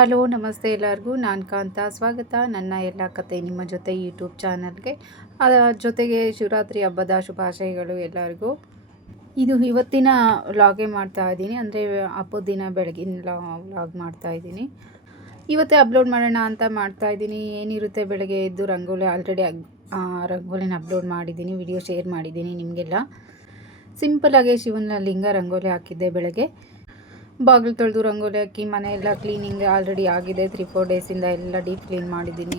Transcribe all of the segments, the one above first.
Hello ನಮಸ್ತೆ ಎಲ್ಲರಿಗೂ, ನಾನು ಕಾಂತ. ಸ್ವಾಗತ ನನ್ನ ಎಲ್ಲ ಕತೆ ನಿಮ್ಮ ಜೊತೆ ಯೂಟ್ಯೂಬ್ ಚಾನಲ್ಗೆ. ಜೊತೆಗೆ ಶಿವರಾತ್ರಿ ಹಬ್ಬದ ಶುಭಾಶಯಗಳು ಎಲ್ಲರಿಗೂ. ಇದು ಇವತ್ತಿನ ವ್ಲಾಗೇ ಮಾಡ್ತಾ ಇದ್ದೀನಿ, ಅಂದರೆ ಹಬ್ಬದ ದಿನ ಬೆಳಗಿನ ವ್ಲಾಗ್ ಮಾಡ್ತಾ ಇದ್ದೀನಿ. ಇವತ್ತೇ ಅಪ್ಲೋಡ್ ಮಾಡೋಣ ಅಂತ ಮಾಡ್ತಾ ಇದ್ದೀನಿ. ಏನಿರುತ್ತೆ, ಬೆಳಗ್ಗೆ ಎದ್ದು ರಂಗೋಲಿ ಆಲ್ರೆಡಿ ರಂಗೋಲಿನ ಅಪ್ಲೋಡ್ ಮಾಡಿದ್ದೀನಿ, ವಿಡಿಯೋ ಶೇರ್ ಮಾಡಿದ್ದೀನಿ ನಿಮಗೆಲ್ಲ. ಸಿಂಪಲಾಗಿ ಶಿವನ ಲಿಂಗ ರಂಗೋಲಿ ಹಾಕಿದ್ದೆ. ಬೆಳಗ್ಗೆ ಬಾಗಿಲು ತೊಳೆದು ರಂಗೋಲಿ ಹಾಕಿ ಮನೆಯೆಲ್ಲ ಕ್ಲೀನಿಂಗ್ ಆಲ್ರೆಡಿ ಆಗಿದೆ. 3-4 ಡೇಸಿಂದ ಎಲ್ಲ ಡೀಪ್ ಕ್ಲೀನ್ ಮಾಡಿದ್ದೀನಿ.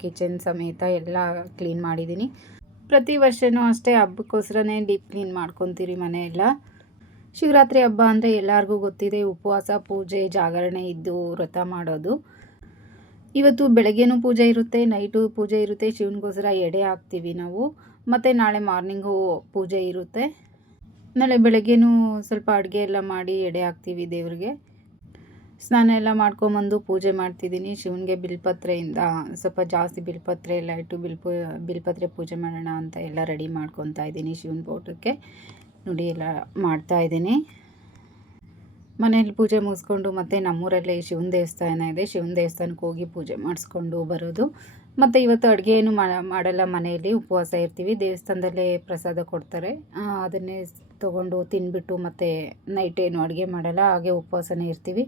ಕಿಚನ್ ಸಮೇತ ಎಲ್ಲ ಕ್ಲೀನ್ ಮಾಡಿದ್ದೀನಿ. ಪ್ರತಿ ವರ್ಷವೂ ಅಷ್ಟೇ ಹಬ್ಬಕ್ಕೋಸ್ಕರನೇ ಡೀಪ್ ಕ್ಲೀನ್ ಮಾಡ್ಕೊತೀರಿ ಮನೆಯೆಲ್ಲ. ಶಿವರಾತ್ರಿ ಹಬ್ಬ ಅಂದರೆ ಎಲ್ಲರಿಗೂ ಗೊತ್ತಿದೆ, ಉಪವಾಸ, ಪೂಜೆ, ಜಾಗರಣೆ ಇದ್ದು ವ್ರತ ಮಾಡೋದು. ಇವತ್ತು ಬೆಳಗ್ಗೆನೂ ಪೂಜೆ ಇರುತ್ತೆ, ನೈಟು ಪೂಜೆ ಇರುತ್ತೆ. ಶಿವನಿಗೋಸ್ಕರ ಎಡೆ ಹಾಕ್ತೀವಿ ನಾವು. ಮತ್ತು ನಾಳೆ ಮಾರ್ನಿಂಗು ಪೂಜೆ ಇರುತ್ತೆ. ನಾಳೆ ಬೆಳಗ್ಗೆನೂ ಸ್ವಲ್ಪ ಅಡುಗೆ ಎಲ್ಲ ಮಾಡಿ ಎಡೆ ಹಾಕ್ತೀವಿ ದೇವ್ರಿಗೆ. ಸ್ನಾನ ಎಲ್ಲ ಮಾಡ್ಕೊಂಬಂದು ಪೂಜೆ ಮಾಡ್ತಿದ್ದೀನಿ. ಶಿವನಿಗೆ ಬಿಲ್ಪತ್ರೆಯಿಂದ ಸ್ವಲ್ಪ ಜಾಸ್ತಿ ಬಿಲ್ಪತ್ರೆ ಎಲ್ಲ ಇಟ್ಟು ಬಿಲ್ಪತ್ರೆ ಪೂಜೆ ಮಾಡೋಣ ಅಂತ ಎಲ್ಲ ರೆಡಿ ಮಾಡ್ಕೊತಾ ಇದ್ದೀನಿ. ಶಿವನ ಫೋಟೋಕ್ಕೆ ನೋಡಿ ಎಲ್ಲ ಮಾಡ್ತಾಯಿದ್ದೀನಿ. ಮನೇಲಿ ಪೂಜೆ ಮುಗಿಸ್ಕೊಂಡು ಮತ್ತು ನಮ್ಮೂರಲ್ಲೇ ಶಿವನ ದೇವಸ್ಥಾನ ಇದೆ, ಶಿವನ ದೇವಸ್ಥಾನಕ್ಕೆ ಹೋಗಿ ಪೂಜೆ ಮಾಡಿಸ್ಕೊಂಡು ಬರೋದು. ಮತ್ತು ಇವತ್ತು ಅಡುಗೆ ಏನು ಮಾಡಲ್ಲ, ಮನೆಯಲ್ಲಿ ಉಪವಾಸ ಇರ್ತೀವಿ. ದೇವಸ್ಥಾನದಲ್ಲೇ ಪ್ರಸಾದ ಕೊಡ್ತಾರೆ, ಅದನ್ನೇ ತೊಗೊಂಡು ತಿಂದ್ಬಿಟ್ಟು ಮತ್ತು ನೈಟ್ ಏನು ಅಡುಗೆ ಮಾಡಲ್ಲ, ಹಾಗೆ ಉಪವಾಸನೇ ಇರ್ತೀವಿ.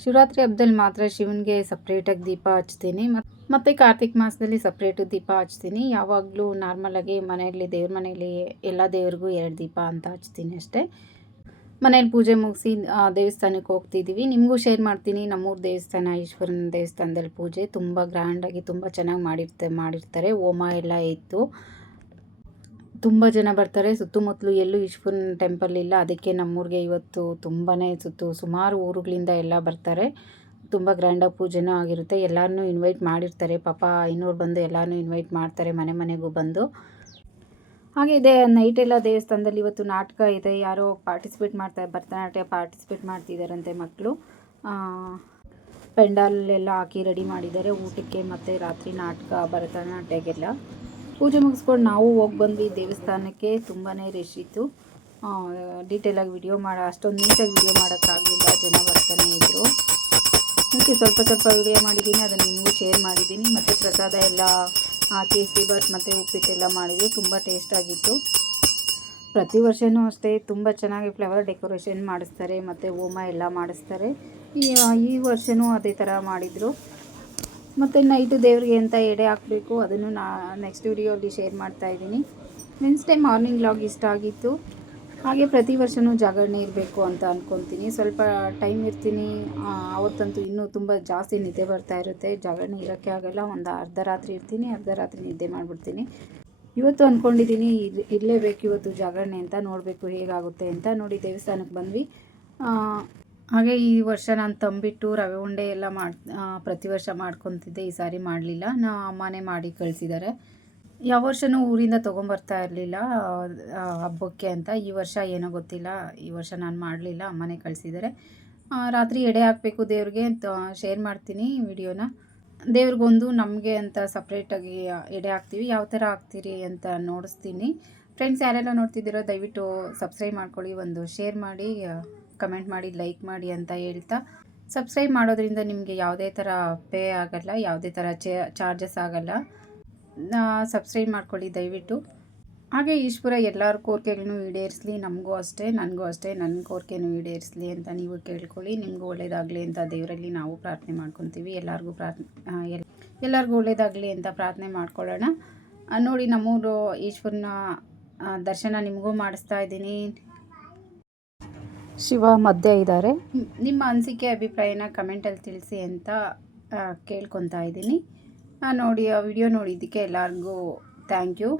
ಶಿವರಾತ್ರಿ ಹಬ್ಬದಲ್ಲಿ ಮಾತ್ರ ಶಿವನಿಗೆ ಸಪ್ರೇಟಾಗಿ ದೀಪ ಹಚ್ತೀನಿ. ಮತ್ತು ಕಾರ್ತಿಕ್ ಮಾಸದಲ್ಲಿ ಸಪ್ರೇಟು ದೀಪ ಹಚ್ತೀನಿ. ಯಾವಾಗಲೂ ನಾರ್ಮಲಾಗಿ ಮನೆಯಲ್ಲಿ ದೇವ್ರ ಮನೆಯಲ್ಲಿ ಎಲ್ಲ ದೇವ್ರಿಗೂ 2 ದೀಪ ಅಂತ ಹಚ್ತೀನಿ ಅಷ್ಟೇ. ಮನೇಲಿ ಪೂಜೆ ಮುಗಿಸಿ ದೇವಸ್ಥಾನಕ್ಕೆ ಹೋಗ್ತಿದ್ದೀವಿ. ನಿಮಗೂ ಶೇರ್ ಮಾಡ್ತೀನಿ. ನಮ್ಮೂರು ದೇವಸ್ಥಾನ, ಈಶ್ವರನ ದೇವಸ್ಥಾನದಲ್ಲಿ ಪೂಜೆ ತುಂಬ ಗ್ರ್ಯಾಂಡಾಗಿ ತುಂಬ ಚೆನ್ನಾಗಿ ಮಾಡಿರ್ತಾರೆ. ಹೋಮ ಎಲ್ಲ ಇತ್ತು. ತುಂಬ ಜನ ಬರ್ತಾರೆ. ಸುತ್ತಮುತ್ತಲು ಎಲ್ಲೂ ಈಶ್ವರನ ಟೆಂಪಲ್ ಇಲ್ಲ, ಅದಕ್ಕೆ ನಮ್ಮೂರಿಗೆ ಇವತ್ತು ತುಂಬಾ ಸುಮಾರು ಊರುಗಳಿಂದ ಎಲ್ಲ ಬರ್ತಾರೆ. ತುಂಬ ಗ್ರ್ಯಾಂಡಾಗಿ ಪೂಜೆನೂ ಆಗಿರುತ್ತೆ. ಎಲ್ಲರನ್ನೂ ಇನ್ವೈಟ್ ಮಾಡಿರ್ತಾರೆ. ಪಾಪ ಐನೂರು ಬಂದು ಎಲ್ಲರನ್ನೂ ಇನ್ವೈಟ್ ಮಾಡ್ತಾರೆ, ಮನೆ ಮನೆಗೂ ಬಂದು. ಹಾಗೆ ಇದೆ ನೈಟೆಲ್ಲ ದೇವಸ್ಥಾನದಲ್ಲಿ ಇವತ್ತು ನಾಟಕ ಇದೆ. ಯಾರೋ ಭರತನಾಟ್ಯ ಪಾರ್ಟಿಸಿಪೇಟ್ ಮಾಡ್ತಿದ್ದಾರಂತೆ ಮಕ್ಕಳು. ಪೆಂಡಾಲೆಲ್ಲ ಹಾಕಿ ರೆಡಿ ಮಾಡಿದ್ದಾರೆ ಊಟಕ್ಕೆ ಮತ್ತು ರಾತ್ರಿ ನಾಟಕ ಭರತನಾಟ್ಯಕ್ಕೆಲ್ಲ. ಪೂಜೆ ಮುಗಿಸ್ಕೊಂಡು ನಾವು ಹೋಗಿ ಬಂದ್ವಿ ದೇವಸ್ಥಾನಕ್ಕೆ. ತುಂಬಾ ರಶ್ ಇತ್ತು. ಡೀಟೇಲಾಗಿ ವಿಡಿಯೋ ಅಷ್ಟೊಂದು ನೀಟಾಗಿ ವಿಡಿಯೋ ಮಾಡೋಕ್ಕಾಗಲಿಲ್ಲ, ಜನ ಬರ್ತಾನೆ ಇದ್ದರು. ಅದಕ್ಕೆ ಸ್ವಲ್ಪ ವಿಡಿಯೋ ಮಾಡಿದ್ದೀನಿ, ಅದನ್ನು ನಿಮಗೂ ಶೇರ್ ಮಾಡಿದ್ದೀನಿ. ಮತ್ತು ಪ್ರಸಾದ ಎಲ್ಲ ಕೇಸರಿಬಾತ್ ಮತ್ತು ಉಪ್ಪಿಟ್ಟೆಲ್ಲ ಮಾಡಿದ್ರು, ತುಂಬ ಟೇಸ್ಟಾಗಿತ್ತು. ಪ್ರತಿ ವರ್ಷವೂ ಅಷ್ಟೇ ತುಂಬ ಚೆನ್ನಾಗಿ ಫ್ಲವರ್ ಡೆಕೋರೇಷನ್ ಮಾಡಿಸ್ತಾರೆ ಮತ್ತು ಹೋಮ ಎಲ್ಲ ಮಾಡಿಸ್ತಾರೆ. ಈ ವರ್ಷವೂ ಅದೇ ಥರ ಮಾಡಿದರು. ಮತ್ತು ನೈಟು ದೇವರಿಗೆ ಅಂತ ಎಡೆ ಹಾಕಬೇಕು, ಅದನ್ನು ನೆಕ್ಸ್ಟ್ ವಿಡಿಯೋಲಿ ಶೇರ್ ಮಾಡ್ತಾಯಿದ್ದೀನಿ. ವೆನ್ಸ್ಡೇ ಮಾರ್ನಿಂಗ್ ವ್ಲಾಗ್ ಇಷ್ಟ ಆಗಿತ್ತು. ಹಾಗೆ ಪ್ರತಿ ವರ್ಷವೂ ಜಾಗರಣೆ ಇರಬೇಕು ಅಂತ ಅಂದ್ಕೊತೀನಿ. ಸ್ವಲ್ಪ ಟೈಮ್ ಇರ್ತೀನಿ, ಅವತ್ತಂತೂ ಇನ್ನೂ ತುಂಬ ಜಾಸ್ತಿ ನಿದ್ದೆ ಬರ್ತಾ ಇರುತ್ತೆ. ಜಾಗರಣೆ ಇರೋಕ್ಕೆ ಆಗೋಲ್ಲ. ಒಂದು ಅರ್ಧ ರಾತ್ರಿ ಇರ್ತೀನಿ, ಅರ್ಧ ರಾತ್ರಿ ನಿದ್ದೆ ಮಾಡಿಬಿಡ್ತೀನಿ. ಇವತ್ತು ಅಂದ್ಕೊಂಡಿದ್ದೀನಿ ಇರಲೇಬೇಕು ಇವತ್ತು ಜಾಗರಣೆ ಅಂತ, ನೋಡಬೇಕು ಹೇಗಾಗುತ್ತೆ ಅಂತ. ನೋಡಿ ದೇವಸ್ಥಾನಕ್ಕೆ ಬಂದ್ವಿ. ಹಾಗೆ ಈ ವರ್ಷ ನಾನು ತಂಬಿಟ್ಟು ರವೆ ಉಂಡೆ ಎಲ್ಲ ಪ್ರತಿ ವರ್ಷ ಮಾಡ್ಕೊತಿದ್ದೆ. ಈ ಸಾರಿ ಮಾಡಲಿಲ್ಲ, ಅಮ್ಮನೇ ಮಾಡಿ ಕಳಿಸಿದ್ದಾರೆ. ಯಾವ ವರ್ಷವೂ ಊರಿಂದ ತೊಗೊಂಬರ್ತಾ ಇರಲಿಲ್ಲ ಹಬ್ಬಕ್ಕೆ ಅಂತ. ಈ ವರ್ಷ ಏನೋ ಗೊತ್ತಿಲ್ಲ, ಈ ವರ್ಷ ನಾನು ಮಾಡಲಿಲ್ಲ, ಅಮ್ಮನೇ ಕಳಿಸಿದ್ದಾರೆ. ರಾತ್ರಿ ಎಡೆ ಹಾಕಬೇಕು ದೇವ್ರಿಗೆ ಅಂತ ಶೇರ್ ಮಾಡ್ತೀನಿ ವಿಡಿಯೋನ. ದೇವ್ರಿಗೊಂದು ನಮಗೆ ಅಂತ ಸಪ್ರೇಟಾಗಿ ಎಡೆ ಹಾಕ್ತೀವಿ. ಯಾವ ಥರ ಹಾಕ್ತೀರಿ ಅಂತ ನೋಡಿಸ್ತೀನಿ. ಫ್ರೆಂಡ್ಸ್ ಯಾರೆಲ್ಲ ನೋಡ್ತಿದ್ದೀರೋ ದಯವಿಟ್ಟು ಸಬ್ಸ್ಕ್ರೈಬ್ ಮಾಡ್ಕೊಳ್ಳಿ, ಒಂದು ಶೇರ್ ಮಾಡಿ, ಕಮೆಂಟ್ ಮಾಡಿ, ಲೈಕ್ ಮಾಡಿ ಅಂತ ಹೇಳ್ತಾ. ಸಬ್ಸ್ಕ್ರೈಬ್ ಮಾಡೋದ್ರಿಂದ ನಿಮಗೆ ಯಾವುದೇ ಥರ ಪೇ ಆಗಲ್ಲ, ಯಾವುದೇ ಥರ ಚಾರ್ಜಸ್ ಆಗಲ್ಲ. ಸಬ್ಸ್ಕ್ರೈಬ್ ಮಾಡ್ಕೊಳ್ಳಿ ದಯವಿಟ್ಟು. ಹಾಗೆ ಈಶ್ವರ ಎಲ್ಲರ ಕೋರಿಕೆಗಳನ್ನು ಈಡೇರಿಸಲಿ, ನಮಗೂ ಅಷ್ಟೇ, ನನಗೂ ಅಷ್ಟೇ, ನನ್ನ ಕೋರಿಕೆನೂ ಈಡೇರಿಸಲಿ ಅಂತ ನೀವು ಕೇಳ್ಕೊಳ್ಳಿ. ನಿಮಗೂ ಒಳ್ಳೆಯದಾಗಲಿ ಅಂತ ದೇವರಲ್ಲಿ ನಾವು ಪ್ರಾರ್ಥನೆ ಮಾಡ್ಕೊತೀವಿ. ಎಲ್ಲರಿಗೂ ಒಳ್ಳೆಯದಾಗಲಿ ಅಂತ ಪ್ರಾರ್ಥನೆ ಮಾಡ್ಕೊಳ್ಳೋಣ. ನೋಡಿ ನಮ್ಮೂರು ಈಶ್ವರನ ದರ್ಶನ ನಿಮಗೂ ಮಾಡಿಸ್ತಾ ಇದ್ದೀನಿ. ಶಿವ ಮಧ್ಯೆ ಇದ್ದಾರೆ. ನಿಮ್ಮ ಅನಿಸಿಕೆ ಅಭಿಪ್ರಾಯನ ಕಮೆಂಟಲ್ಲಿ ತಿಳಿಸಿ ಅಂತ ಕೇಳ್ಕೊತಾ ಇದ್ದೀನಿ. ನೋಡಿ ಆ ವಿಡಿಯೋ ನೋಡಿದ್ದಕ್ಕೆ ಎಲ್ಲರಿಗೂ ಥ್ಯಾಂಕ್ ಯು.